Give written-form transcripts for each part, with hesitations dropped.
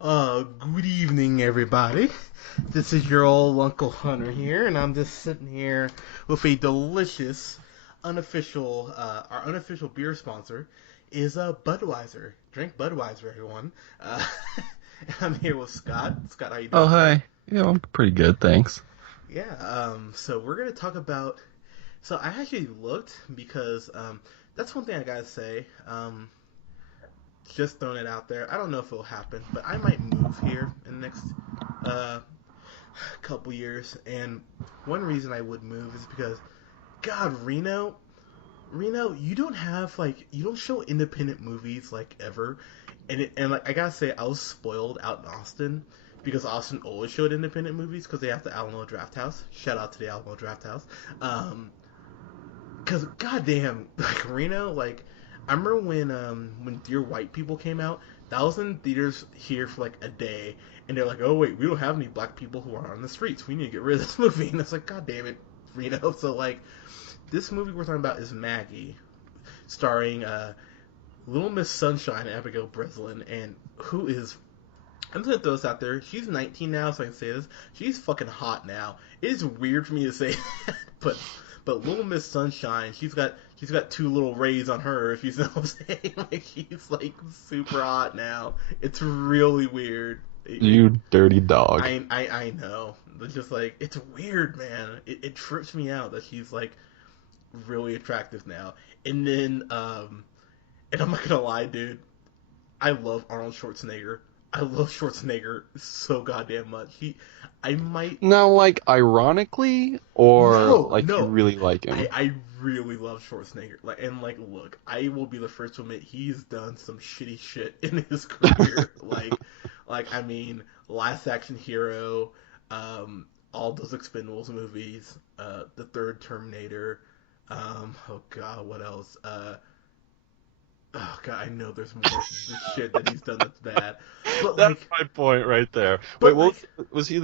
Good evening, everybody. This is your old Uncle Hunter here, and I'm just sitting here with a delicious, our unofficial beer sponsor is Budweiser. Drink Budweiser, everyone. Uh, I'm here with Scott. Scott, how you Oh, doing today? hi. Yeah, I'm pretty good, thanks. Yeah. So we're gonna talk about. So I actually looked because that's one thing I gotta say. Just throwing it out there. I don't know if it'll happen, but I might move here in the next uh, couple years. And one reason I would move is because, God, Reno, you don't have you don't show independent movies like ever. And like I gotta say, I was spoiled out in Austin because Austin always showed independent movies because they have the Alamo Draft House. Shout out to the Alamo Draft House. Because goddamn, like Reno, like I remember when Dear White People came out, that was in theaters here for like a day, and they're like, oh wait, we don't have any black people who are on the streets. We need to get rid of this movie, and it's like, god damn it, Reno. So like, this movie we're talking about is Maggie, starring Lil Miss Sunshine and Abigail Breslin, and who is I'm just gonna throw this out there. She's 19 now, so I can say this. She's fucking hot now. It is weird for me to say that, but Little Miss Sunshine, she's got two little rays on her. If you know what I'm saying, like she's like super hot now. It's really weird. You dirty dog. I know. It's just like it's weird, man. It trips me out that she's like really attractive now. And then and I'm not gonna lie, dude. I love Arnold Schwarzenegger. I love Schwarzenegger so goddamn much. I might. Now, like, ironically, or No, like you no. really like him? I really love Schwarzenegger. Look, I will be the first to admit he's done some shitty shit in his career. I mean, Last Action Hero, all those Expendables movies, the third Terminator. Oh god, what else? Oh god, I know there's more shit that he's done that's bad, but That's like, my point right there. Wait, but like, was he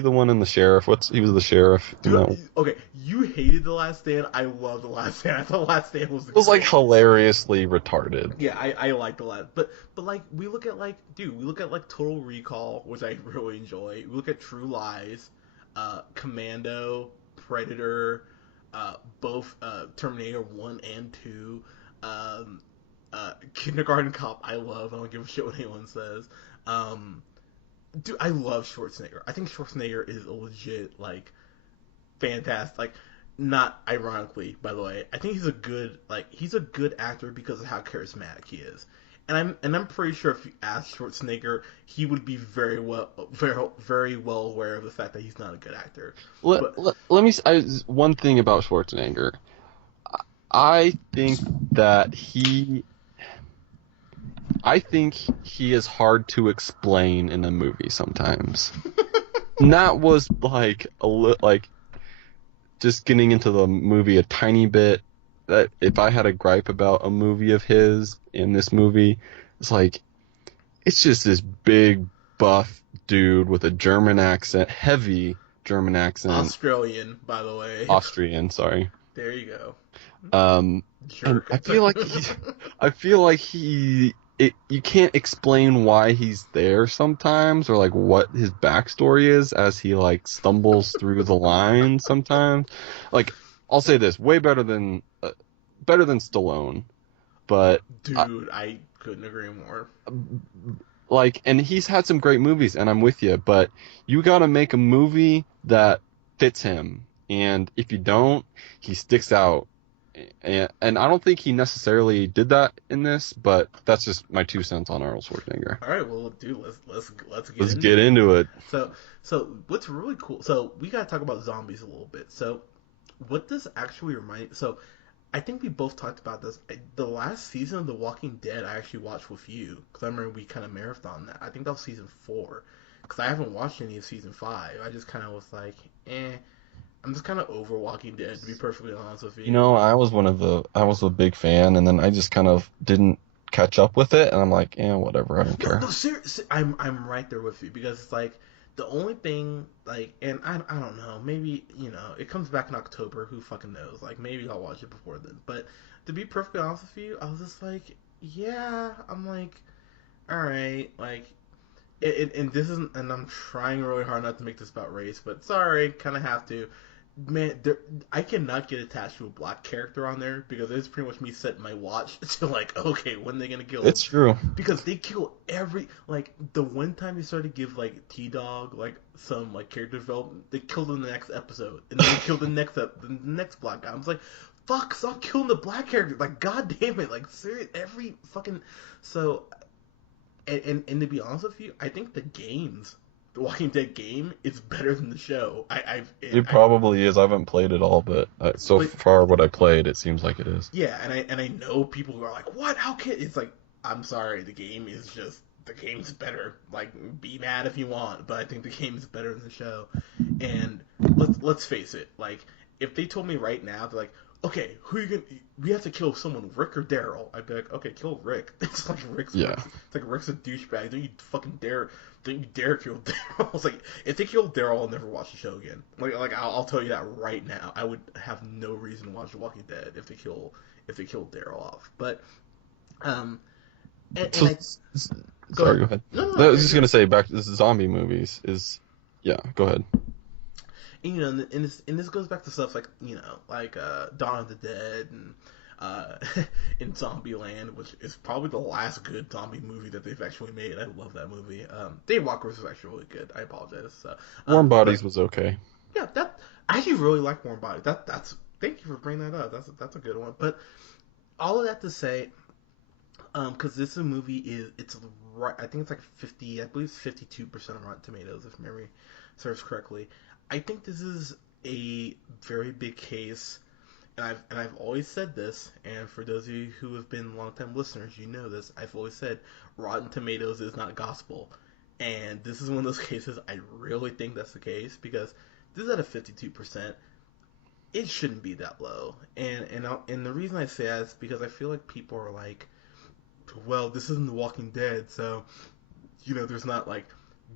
the one in the sheriff? He was the sheriff in dude, that one? okay, you hated The Last Stand. I love The Last Stand. I thought Last Stand was the It was like greatest. hilariously retarded. Yeah, I like The Last, but like we look at like Total Recall, which I really enjoy. We look at True Lies, Commando, Predator, both Terminator 1 and 2. Um, Kindergarten Cop, I love. I don't give a shit what anyone says. Um, Dude, I love Schwarzenegger. I think Schwarzenegger is a legit fantastic. Not ironically, by the way. I think he's a good actor because of how charismatic he is. And I'm pretty sure if you ask Schwarzenegger, he would be very well aware of the fact that he's not a good actor. Let, But let, let me. One thing about Schwarzenegger. I think that I think he is hard to explain in a movie sometimes. And that was like like just getting into the movie a tiny bit. That if I had a gripe about a movie of his in this movie, it's like it's just this big buff dude with a German accent, heavy German accent, Australian, by the way. Austrian, sorry. There you go. Um, and Jerk. I feel like you can't explain why he's there sometimes, or like what his backstory is as he like stumbles through the lines sometimes. Like, I'll say this, way better than Stallone, but Dude, I couldn't agree more. like, and he's had some great movies, and I'm with you, but you gotta make a movie that fits him, and if you don't, he sticks out. And I don't think he necessarily did that in this, but that's just my 2 cents on Arnold Schwarzenegger. All right, well, dude, let's get Let's into get it. into it. So what's really cool? So we gotta talk about zombies a little bit. So what this actually remind? So I think we both talked about this. The last season of The Walking Dead, I actually watched with you because I remember we kind of marathon that. I think that was season 4 because I haven't watched any of season 5. I just kind of was like, eh. I'm just kind of over Walking Dead, to be perfectly honest with You you. know, I was a big fan, and then I just kind of didn't catch up with it, and I'm like, whatever, I don't No, care. no, seriously, I'm right there with you because it's like the only thing and I don't know, maybe it comes back in October. Who fucking knows? Like maybe I'll watch it before then. But to be perfectly honest with you, I was just like, yeah, I'm like, all right, like and this isn't, and I'm trying really hard not to make this about race, but sorry, kind of have to. Man, I cannot get attached to a black character on there because it's pretty much me setting my watch to like, okay, when are they gonna kill him? It's true. Because they kill every, like, the one time they started to give like T Dog like some like character development, they killed him in the next episode, and then they killed the next black guy. I was like, fuck, stop killing the black character, like, god damn it, like, serious, every fucking. So, and to be honest with you, I think the Walking Dead game is better than the show. It probably is. I haven't played it all, but so far what I played, it seems like it is. Yeah, and I know people who are like, what? How can? It's like, I'm sorry, the game's better. Like, be mad if you want, but I think the game is better than the show. And let's face it, like, if they told me right now, they're like, okay, who are you gonna? We have to kill someone, Rick or Daryl. I'd be like, okay, kill Rick. It's like Rick's a douchebag. Don't you dare kill Daryl. I was like, if they kill Daryl, I'll never watch the show again. Like I'll tell you that right now. I would have no reason to watch The Walking Dead if they kill Daryl off. But and sorry, go ahead. No, I was just gonna say back to this zombie movies is, yeah, go ahead. And, you know, and this goes back to stuff like, you know, like Dawn of the Dead and in Zombieland, which is probably the last good zombie movie that they've actually made. I love that movie. Dave Walker's was actually really good. I apologize. Warm Bodies was okay. Yeah, I actually really like Warm Bodies. That's thank you for bringing that up. That's a good one. But all of that to say, because this movie it's right. I think it's like 50. I believe it's 52% on Rotten Tomatoes, if memory serves correctly. I think this is a very big case, and I've always said this, and for those of you who have been longtime listeners, you know this. I've always said Rotten Tomatoes is not gospel, and this is one of those cases I really think that's the case because this is at a 52%. It shouldn't be that low, and the reason I say that is because I feel like people are like, well, this isn't The Walking Dead, so, you know, there's not like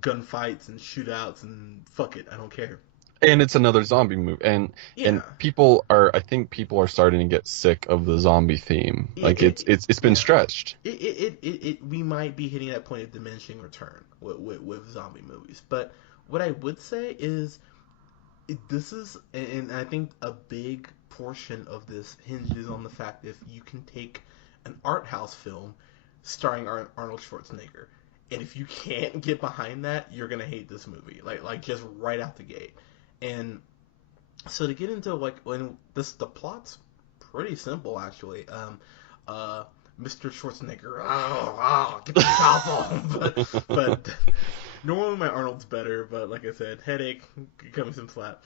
gunfights and shootouts and fuck it, I don't care. And it's another zombie movie, and I think people are starting to get sick of the zombie theme. Like it's been stretched. We might be hitting that point of diminishing return with zombie movies. But what I would say is this is, and I think a big portion of this hinges on the fact if you can take an art house film starring Arnold Schwarzenegger, and if you can't get behind that, you're gonna hate this movie, like just right out the gate. And so to get into like the plot's pretty simple actually. Mr. Schwarzenegger, get the chop on. But normally my Arnold's better, but like I said, headache, cut me some slap.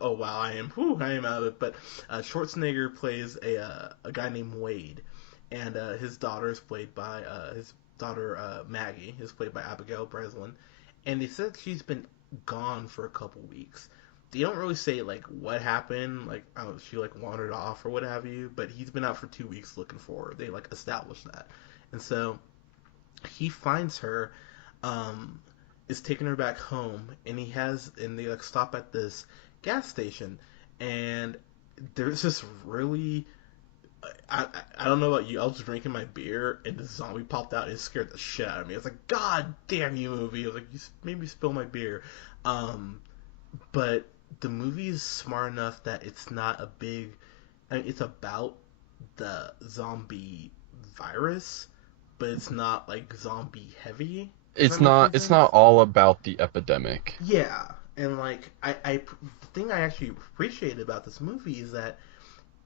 Oh wow, I am out of it. But Schwarzenegger plays a guy named Wade, and his daughter is played by Maggie, is played by Abigail Breslin, and they said she's been gone for a couple weeks. They don't really say like what happened, like she like wandered off or what have you, but he's been out for 2 weeks looking for her. They like established that, and so he finds her, is taking her back home, and they like stop at this gas station, and there's this really. I don't know about you. I was drinking my beer and the zombie popped out and it scared the shit out of me. I was like, God damn you, movie! I was like, you made me spill my beer. But the movie is smart enough that it's not a big. I mean, it's about the zombie virus, but it's not like zombie heavy. It's not all about the epidemic. Yeah, and like the thing I actually appreciated about this movie is that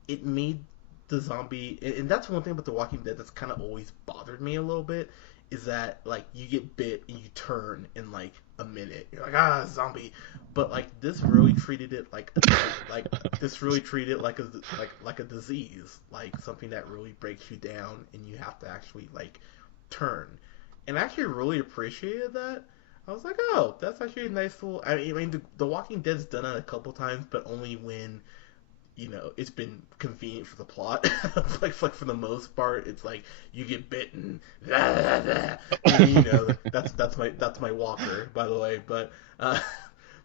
it made the zombie, and that's one thing about The Walking Dead that's kind of always bothered me a little bit, is that like you get bit and you turn in like a minute, you're like zombie, but like this really treated it like a disease, like something that really breaks you down and you have to actually like turn, and I actually really appreciated that. I was like, oh, that's actually a nice little. I mean, the Walking Dead's done it a couple times, but only when, you know, it's been convenient for the plot. like for the most part, it's like you get bitten, and, you know, that's my walker, by the way. But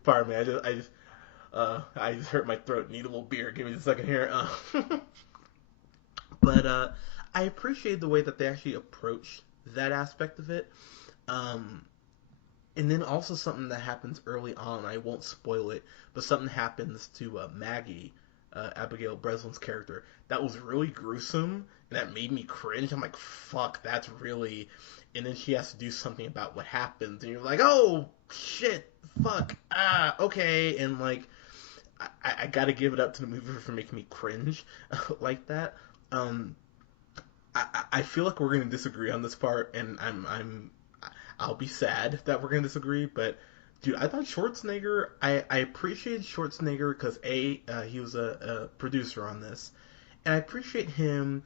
pardon me, I just hurt my throat. Need a little beer. Give me a second here. But I appreciate the way that they actually approached that aspect of it. Um, and then also something that happens early on. I won't spoil it, but something happens to Maggie, Abigail Breslin's character, that was really gruesome and that made me cringe. I'm like, fuck, that's really. And then she has to do something about what happens, and you're like, oh shit, fuck, okay, and like, I gotta give it up to the movie for making me cringe like that. Um, I feel like we're gonna disagree on this part, and I'll be sad that we're gonna disagree. But dude, I thought Schwarzenegger. I appreciated Schwarzenegger because he was a producer on this, and I appreciate him.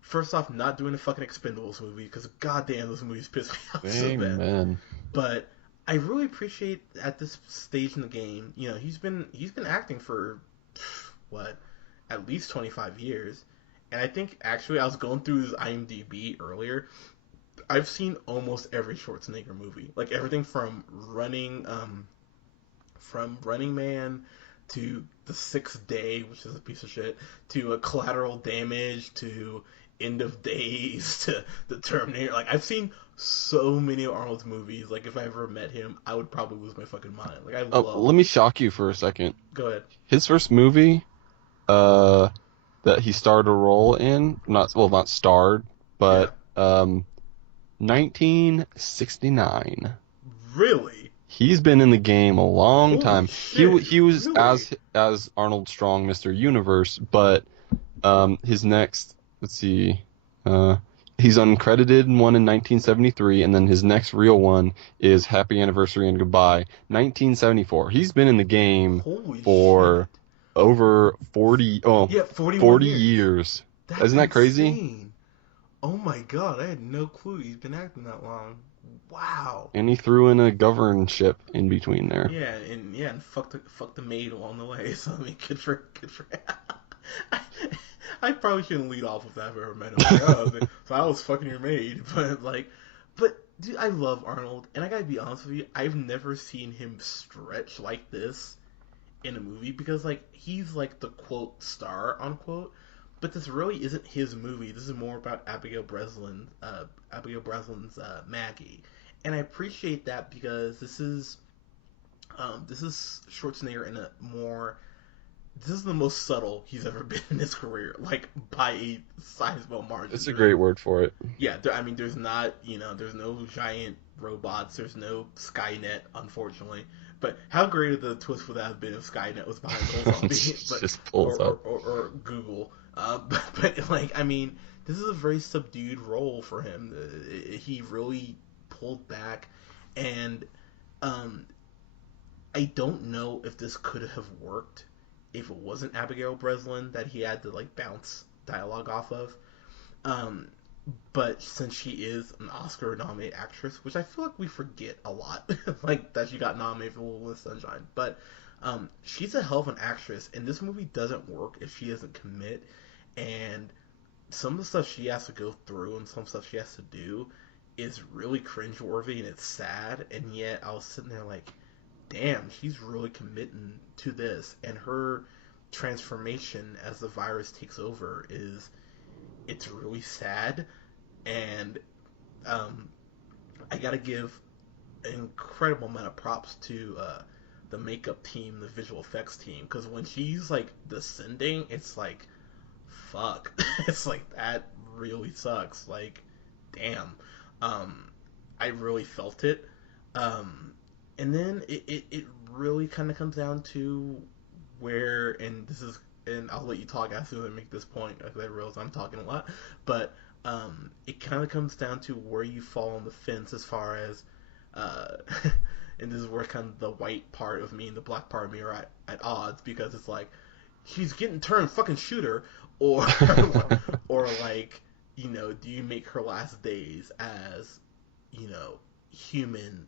First off, not doing a fucking Expendables movie because goddamn, those movies piss me off so bad. Amen. But I really appreciate at this stage in the game, he's been acting for what, at least 25 years. And I think actually I was going through his IMDb earlier. I've seen almost every Schwarzenegger movie, like everything from Running Man to The Sixth Day, which is a piece of shit, to a Collateral Damage, to End of Days, to The Terminator. Like I've seen so many of Arnold's movies. Like if I ever met him, I would probably lose my fucking mind. Like I love. Let me shock you for a second. Go ahead. His first movie, that he starred a role in, not starred, but 1969. Really? He's been in the game a long Holy time. Shit, He was really? as Arnold Strong, Mr. Universe, but his next, let's see, he's uncredited one in 1973, and then his next real one is Happy Anniversary and Goodbye, 1974. He's been in the game Holy for shit. over 40 41 years. That's Isn't that crazy? insane. Oh my god, I had no clue he's been acting that long. Wow. And he threw in a governship in between there. And fuck the maid along the way. So I mean, good for. I, I probably shouldn't lead off with that if I ever met him. Like, so I was fucking your maid, but dude, I love Arnold, and I gotta be honest with you, I've never seen him stretch like this in a movie because like he's like the quote star unquote, but this really isn't his movie. This is more about Abigail Breslin's Maggie, and I appreciate that because this is Schwarzenegger in a more. This is the most subtle he's ever been in his career, like by a sizable margin. It's a great word for it. Yeah, I mean, there's not, there's no giant robots, there's no Skynet, unfortunately. But how great would the twist would that have been if Skynet was behind the whole zombie? Just pulls up. Or Google. But like, I mean, this is a very subdued role for him. He really pulled back, and I don't know if this could have worked if it wasn't Abigail Breslin that he had to like bounce dialogue off of. But since she is an Oscar-nominated actress, which I feel like we forget a lot, like that she got nominated for Lil Miss Sunshine, but she's a hell of an actress, and this movie doesn't work if she doesn't commit. And some of the stuff she has to go through and some stuff she has to do is really cringeworthy and it's sad. And yet I was sitting there like, damn, she's really committing to this, and her transformation as the virus takes over it's really sad. And I gotta give an incredible amount of props to the makeup team, the visual effects team, because when she's like descending, it's like fuck. It's like that really sucks. Like, damn. I really felt it. And then it really kind of comes down to where, and I'll let you talk as soon as I make this point, because I realize I'm talking a lot, but it kind of comes down to where you fall on the fence as far as, and this is where kind of the white part of me and the black part of me are at odds, because it's like, she's getting turned, fucking shoot her, or, or like, do you make her last days as, human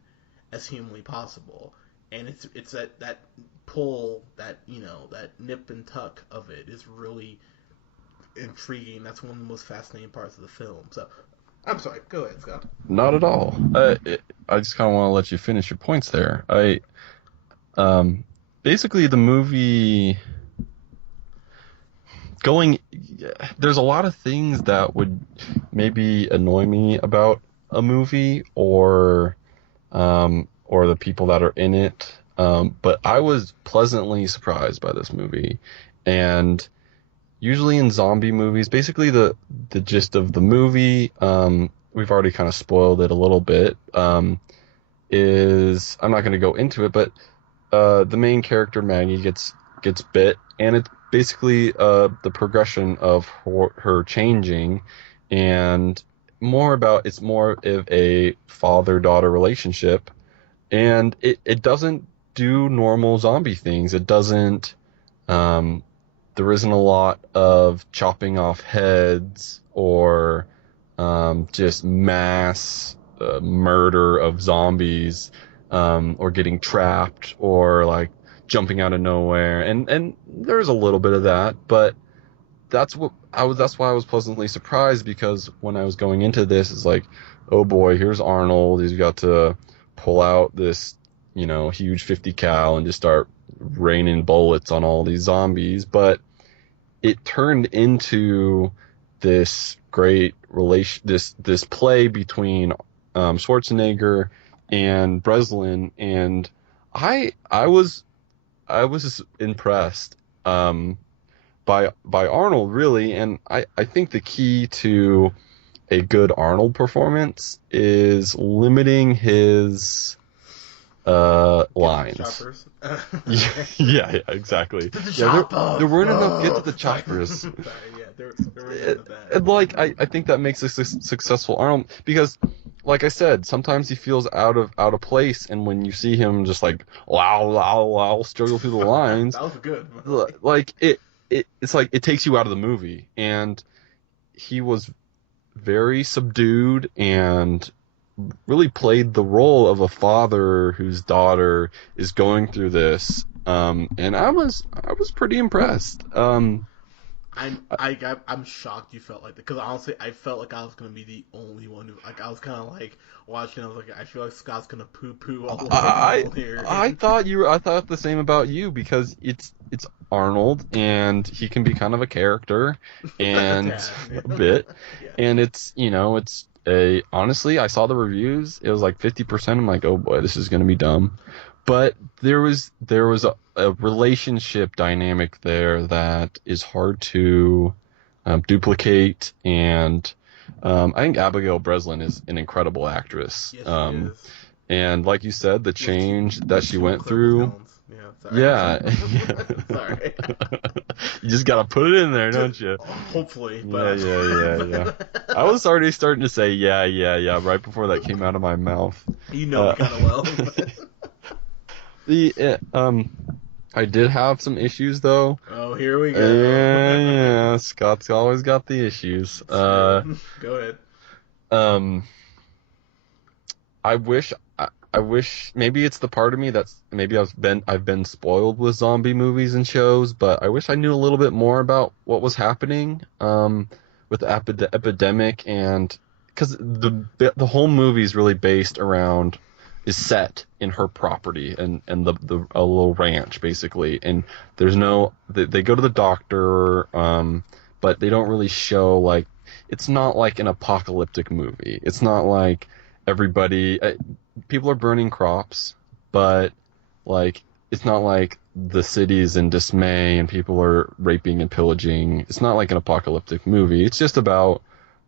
as humanly possible? And it's that pull, that that nip and tuck of it is really intriguing. That's one of the most fascinating parts of the film. So I'm sorry, go ahead, Scott. Not at all. I just kind of want to let you finish your points there. Basically the movie there's a lot of things that would maybe annoy me about a movie or the people that are in it. But I was pleasantly surprised by this movie. And usually in zombie movies, basically the gist of the movie, we've already kind of spoiled it a little bit, is, I'm not going to go into it, but the main character, Maggie, gets bit, and it's basically the progression of her changing, and it's more of a father-daughter relationship, and it doesn't do normal zombie things. It doesn't, there isn't a lot of chopping off heads or just mass murder of zombies, or getting trapped, or like jumping out of nowhere. And there's a little bit of that, but that's why I was pleasantly surprised, because when I was going into this, it's like, oh boy, here's Arnold. He's got to pull out this, huge 50 cal and just start raining bullets on all these zombies. But it turned into this great this play between Schwarzenegger and Breslin, and I was impressed by Arnold, really. And I think the key to a good Arnold performance is limiting his lines. Yeah, exactly. Yeah, there weren't enough get to the choppers. Sorry, yeah, there weren't enough of that. And I think that makes a successful Arnold, because, like I said, sometimes he feels out of place, and when you see him just like wow struggle through the lines, that was good. Like it's like it takes you out of the movie, and he was very subdued and really played the role of a father whose daughter is going through this, and I was pretty impressed. I'm shocked you felt like that, because honestly, I felt like I was gonna be the only one who, like, I was kind of like watching. I was like, I feel like Scott's gonna poo all over here. I thought the same about you, because it's Arnold, and he can be kind of a character and a bit, Yeah. and it's honestly, I saw the reviews. It was like 50%. I'm like, oh boy, this is gonna be dumb. But there was a relationship dynamic there that is hard to duplicate, and I think Abigail Breslin is an incredible actress. Yes, she is. And like you said, the change that she went through. Yeah. Sorry. You just gotta put it in there, don't you? Hopefully. But yeah. I was already starting to say yeah right before that came out of my mouth. You know me kind of well. I did have some issues though. Oh, here we go. Yeah, Scott's always got the issues. Go ahead. I wish maybe it's the part of me that's maybe I've been spoiled with zombie movies and shows, but I wish I knew a little bit more about what was happening with the epidemic, and because the whole movie is really based around, is set in her property and the a little ranch basically, and there's they go to the doctor, but they don't really show, like, it's not like an apocalyptic movie. It's not like people are burning crops, but like it's not like the city's in dismay and people are raping and pillaging. It's not like an apocalyptic movie. It's just about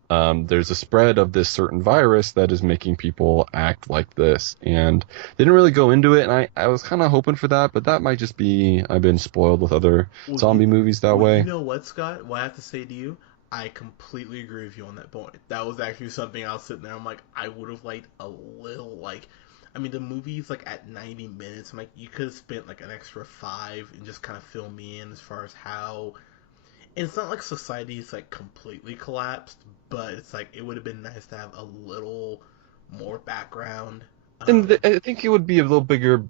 there's a spread of this certain virus that is making people act like this, and they didn't really go into it, and I was kind of hoping for that, but that might just be I've been spoiled with other zombie movies that way. You know what, Scott? What I have to say to you, I completely agree with you on that point. That was actually something I was sitting there, I'm like, I would have liked a little, like, I mean, the movie's like at 90 minutes. I'm like, you could have spent like an extra 5 and just kind of fill me in as far as how. And it's not like society's like completely collapsed, but it's like it would have been nice to have a little more background. And I think it would be a little bigger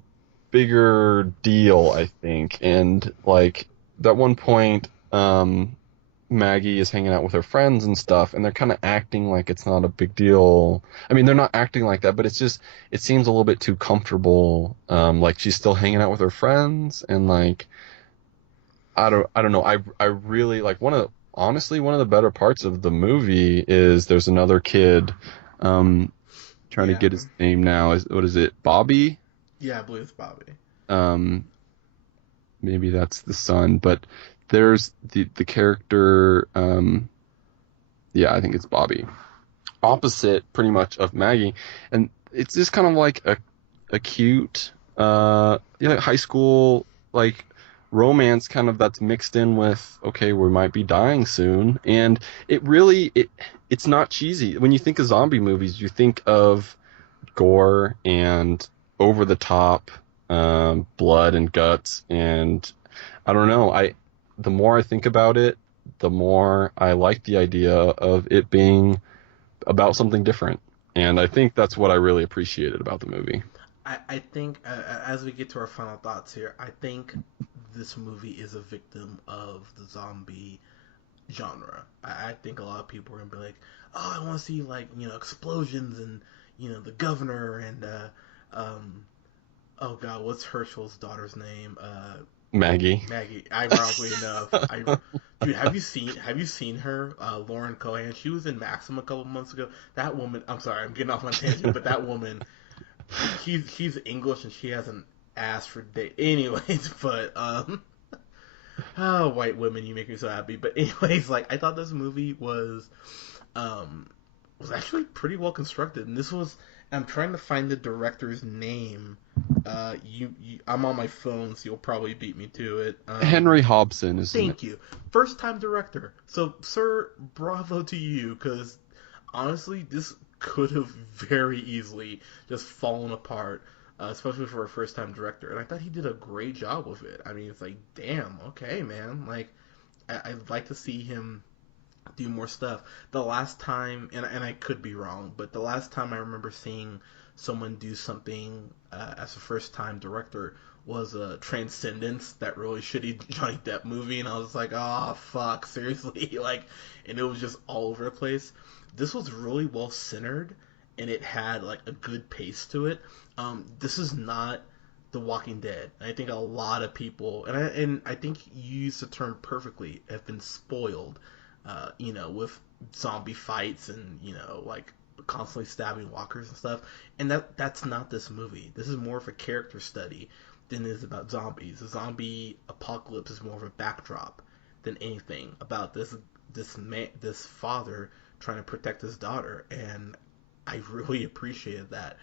deal, I think. And like at one point, Maggie is hanging out with her friends and stuff, and they're kind of acting like it's not a big deal. I mean, they're not acting like that, but it seems a little bit too comfortable. Like she's still hanging out with her friends, and like I don't know. I really like one of the better parts of the movie is there's another kid trying to Yeah. get his name now. What is it? Bobby? Yeah, I believe it's Bobby. Um, maybe that's the son, but there's the character. Yeah, I think it's Bobby. Opposite, pretty much, of Maggie, and it's just kind of like a cute, yeah, high school like romance kind of that's mixed in with okay, we might be dying soon, and it's not cheesy. When you think of zombie movies, you think of gore and over the top, blood and guts, and I don't know. The more I think about it, the more I like the idea of it being about something different. And I think that's what I really appreciated about the movie. I think as we get to our final thoughts here, I think this movie is a victim of the zombie genre. I think a lot of people are gonna be like, "Oh, I want to see like explosions and the governor and um oh god, what's Herschel's daughter's name? Maggie. Maggie. Ironically enough, dude, have you seen her? Lauren Cohan. She was in Maxim a couple months ago. That woman. I'm sorry, I'm getting off my tangent, but that woman, she's English and she has an ass for day. Anyways, but oh, white women, you make me so happy. But anyways, like I thought this movie um was actually pretty well constructed, and this was. I'm trying to find the director's name. I'm on my phone, so you'll probably beat me to it. Henry Hobson, isn't it? Thank you. First time director. So, sir, bravo to you, because honestly, this could have very easily just fallen apart, especially for a first time director. And I thought he did a great job with it. I mean, it's like, damn, okay, man. Like, I'd like to see him do more stuff. The last time, and I could be wrong, but the last time I remember seeing someone do something as a first time director was Transcendence, that really shitty Johnny Depp movie, and I was like, oh fuck, seriously, like, and it was just all over the place. This was really well centered, and it had like a good pace to it. This is not The Walking Dead. I think a lot of people, and I think you used the term perfectly, have been spoiled with zombie fights and like constantly stabbing walkers and stuff. And that's not this movie. This is more of a character study than it is about zombies. The zombie apocalypse is more of a backdrop than anything about this father trying to protect his daughter, and I really appreciated that.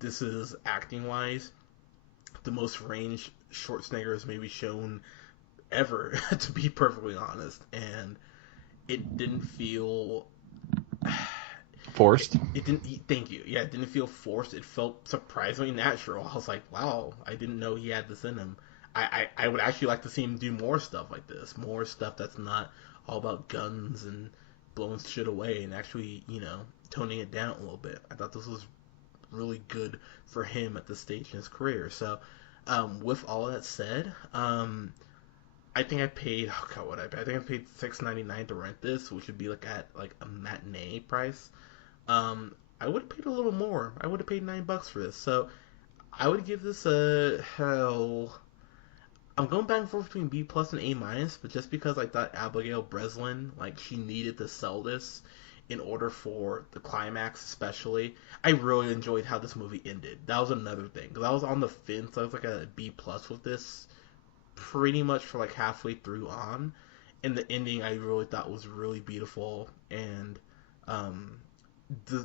This is acting wise the most range Schwarzenegger has maybe shown ever, to be perfectly honest, and it didn't feel Forced. it didn't. Thank you. Yeah, it didn't feel forced. It felt surprisingly natural. I was like, wow, I didn't know he had this in him. I would actually like to see him do more stuff like this, more stuff that's not all about guns and blowing shit away, and actually toning it down a little bit. I thought this was really good for him at this stage in his career. So, with all that said, I think I paid. Oh god, what I paid? I think I paid $6.99 to rent this, which would be like at like a matinee price. I would have paid a little more. I would have paid $9 for this. So I would give this a hell. I'm going back and forth between B plus and A minus, but just because I thought Abigail Breslin, like, she needed to sell this in order for the climax, especially. I really enjoyed how this movie ended. That was another thing, because I was on the fence. I was like a B plus with this, pretty much for like halfway through on, and the ending I really thought was really beautiful, and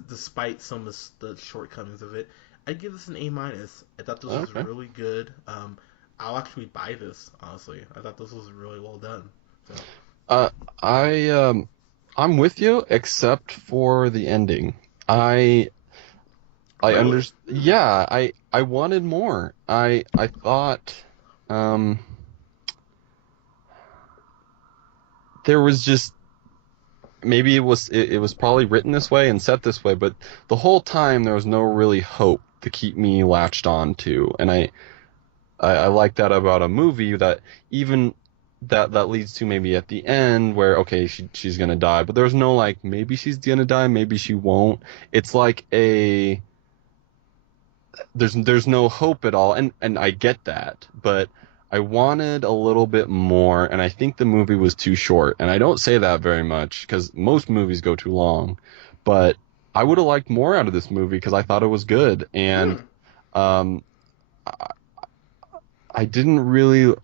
despite some of the shortcomings of it, I give this an A minus. I thought this was Okay. really good. I'll actually buy this, honestly. I thought this was really well done. So. Uh, I'm with you, except for the ending. I Really? Yeah, I wanted more. I thought um there was just maybe it was probably written this way and set this way, but the whole time there was no really hope to keep me latched on to, and I like that about a movie, that even that leads to maybe at the end where okay, she's gonna die, but there's no like maybe she's gonna die, maybe she won't. It's like there's no hope at all, and I get that, but I wanted a little bit more, and I think the movie was too short. And I don't say that very much because most movies go too long, but I would have liked more out of this movie because I thought it was good, and Hmm. um, I, I didn't really.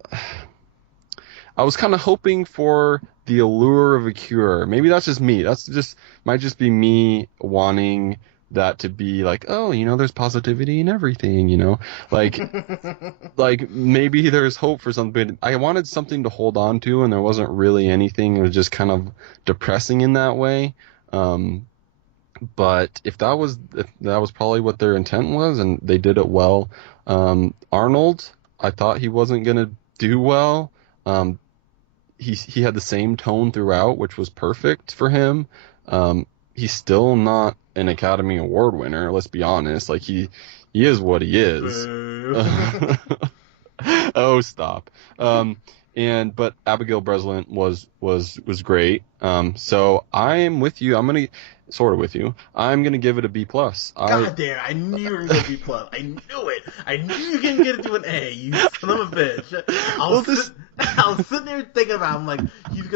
I was kind of hoping for the allure of a cure. Maybe that's just me. That's just might just be me wanting that to be like, oh, there's positivity in everything, like like maybe there's hope for something. I wanted something to hold on to, and there wasn't really anything. It was just kind of depressing in that way. Um, but if that was probably what their intent was, and they did it well. Arnold, I thought he wasn't gonna do well. Um, he had the same tone throughout, which was perfect for him. He's still not an Academy Award winner. Let's be honest. Like he is what he is. Boo. Oh, stop. Um, but Abigail Breslin was great. So I'm with you. I'm gonna sort of with you. I'm gonna give it a B plus. God damn, I knew you were gonna be plus. I knew it. I knew you couldn't get it to an A, you son of a bitch. Well, this I was sitting there thinking about it, I'm like, he's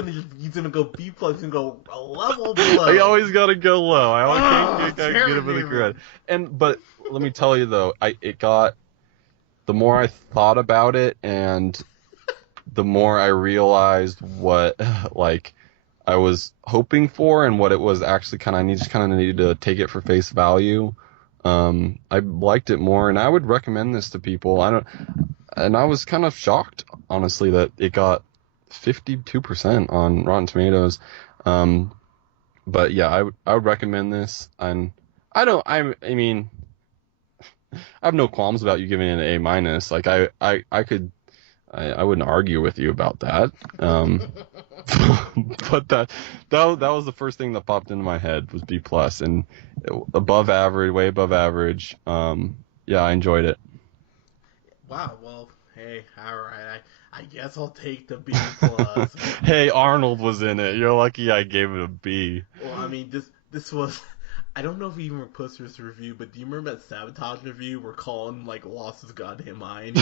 gonna go B plus, he's gonna go a level I below. always gotta go low. I always Oh, can't get damn it for the it, credit. But let me tell you though, it got the more I thought about it, and the more I realized what like I was hoping for and what it was actually kind of needed to take it for face value. I liked it more, and I would recommend this to people. And I was kind of shocked, honestly, that it got 52% on Rotten Tomatoes. Um, but yeah, I would recommend this, and I mean, I have no qualms about you giving it an A minus. Like I wouldn't argue with you about that. But that was the first thing that popped into my head was B plus, and above average, way above average. Yeah, I enjoyed it. Wow, well, hey, alright, I guess I'll take the B plus. Hey, Arnold was in it. You're lucky I gave it a B. Well, I mean, this was. I don't know if he even posted this review, but do you remember that Sabotage review where Colin like lost his goddamn mind?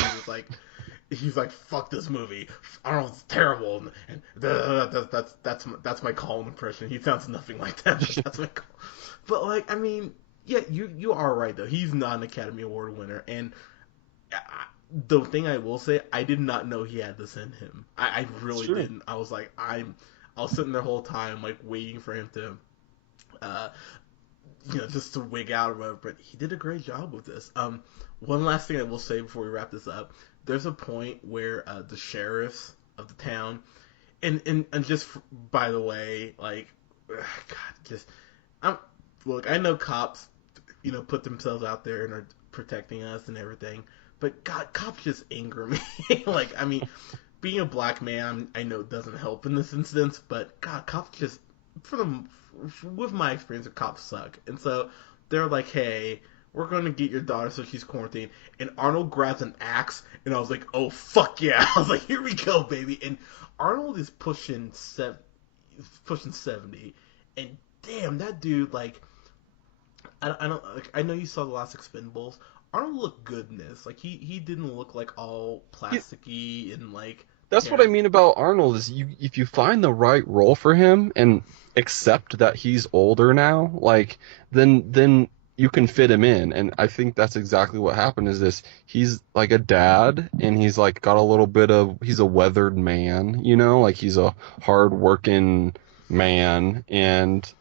He's like, fuck this movie. I don't know, it's terrible. And that's my Colin impression. He sounds nothing like that. But that's my. But like, I mean, yeah, you are right though. He's not an Academy Award winner, and the thing I will say, I did not know he had this in him. I It's really true. didn't. I was sitting there the whole time like waiting for him to uh, just to wig out or whatever. But he did a great job with this. One last thing I will say before we wrap this up: there's a point where the sheriffs of the town, and just by the way, like, God, just I'm look, I know cops, put themselves out there and are protecting us and everything, but God, cops just anger me. Like, I mean, being a black man, I know doesn't help in this instance, but God, cops just for the with my experience, cops suck, and so they're like, hey. We're gonna get your daughter so she's quarantined. And Arnold grabs an axe, and I was like, "Oh fuck yeah!" I was like, "Here we go, baby!" And Arnold is pushing 70, and damn, that dude like I don't like, I know you saw the last Expendables. Arnold looked good in this. Like he didn't look like all plasticky and like That's what I terrible. mean about Arnold is if you find the right role for him and accept that he's older now, like then you can fit him in. And I think that's exactly what happened is this he's like a dad and he's like got a little bit of he's a weathered man, like he's a hard working man and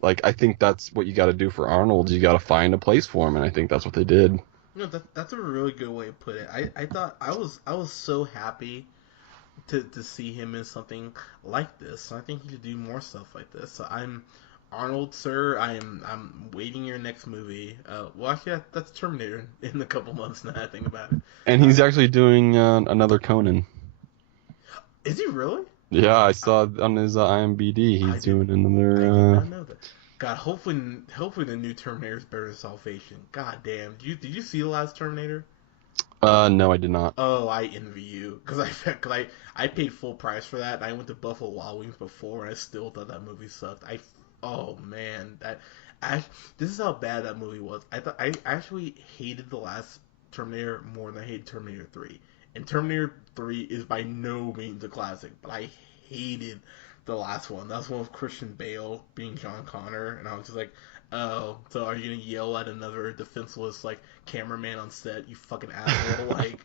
like I think that's what you got to do for Arnold. You got to find a place for him and I think that's what they did. That's a really good way to put it. I thought I was so happy to see him in something like this. I think he should do more stuff like this. So I'm Arnold, sir. I'm waiting your next movie. Well, actually, that's Terminator in a couple months now. I think about it. And Uh, he's actually doing another Conan. is he really? Yeah, I saw on his IMDb I he's did. doing I did another. not know that. God, hopefully the new Terminator is better than Salvation. God damn, did you see the last Terminator? No, I did not. Oh, I envy you because I paid full price for that. And I went to Buffalo Wild Wings before, and I still thought that movie sucked. Oh man, I, this is how bad that movie was. I actually hated the last Terminator more than I hated Terminator 3. And Terminator 3 is by no means a classic, but I hated the last one. That's one with Christian Bale being John Connor, and I was just like, Oh, so are you gonna yell at another defenseless like cameraman on set? You fucking asshole! Like,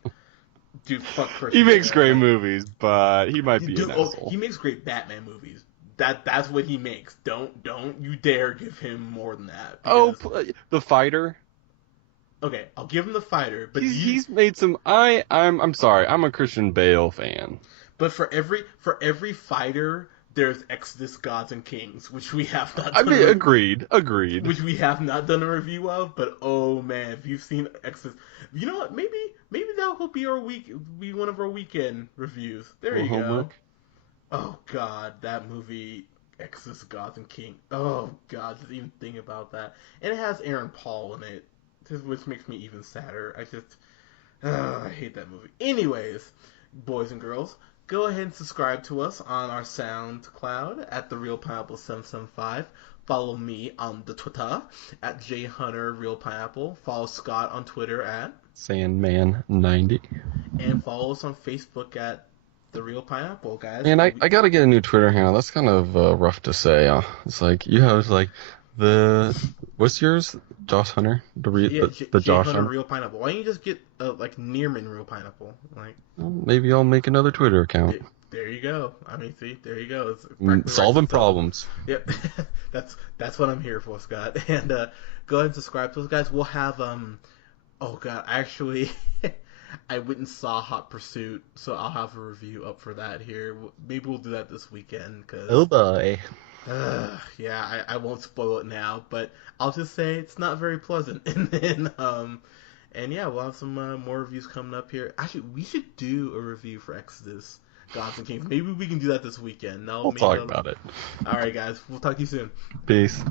dude, fuck He Christian makes Bale. great Like, movies, but he might be an dude, oh, he asshole. makes great Batman movies. That's what he makes. Don't you dare give him more than that Oh, because The Fighter. okay, I'll give him The Fighter, but He's made some. I'm sorry. I'm a Christian Bale fan. but for every fighter, there's Exodus Gods and Kings, which we have not I done mean, agreed. which we have not done a review of. But oh man, if you've seen Exodus, you know what? Maybe that will be one of our weekend reviews. There Little you go. homework. Oh god, that movie, Exodus Gods and King. Oh god, just even think about that. And it has Aaron Paul in it, which makes me even sadder. I hate that movie. Anyways, boys and girls, go ahead and subscribe to us on our SoundCloud at the Real Pineapple 775. Follow me on the Twitter at JHunterRealPineapple. Follow Scott on Twitter at Sandman90. and follow us on Facebook at the Real Pineapple, guys. Man, I gotta get a new Twitter handle. That's kind of rough to say. It's like you have like what's yours? Josh Hunter, Yeah, the J Josh Hunter Hunter. Real Pineapple. Why don't you just get like Nearman Real Pineapple? Like Well, maybe I'll make another Twitter account. there you go. I mean, see, there you go. It's practically Solving right. problems. Yep, that's what I'm here for, Scott. And go ahead and subscribe to us, guys. We'll have oh god, actually, I went and saw Hot Pursuit, so I'll have a review up for that here. Maybe we'll do that this weekend because Oh boy. yeah, I won't spoil it now, but I'll just say it's not very pleasant. And yeah, we'll have some more reviews coming up here. Actually, we should do a review for Exodus, Gods and Kings. Maybe we can do that this weekend. No, We'll talk about it. All right, guys. We'll talk to you soon. Peace.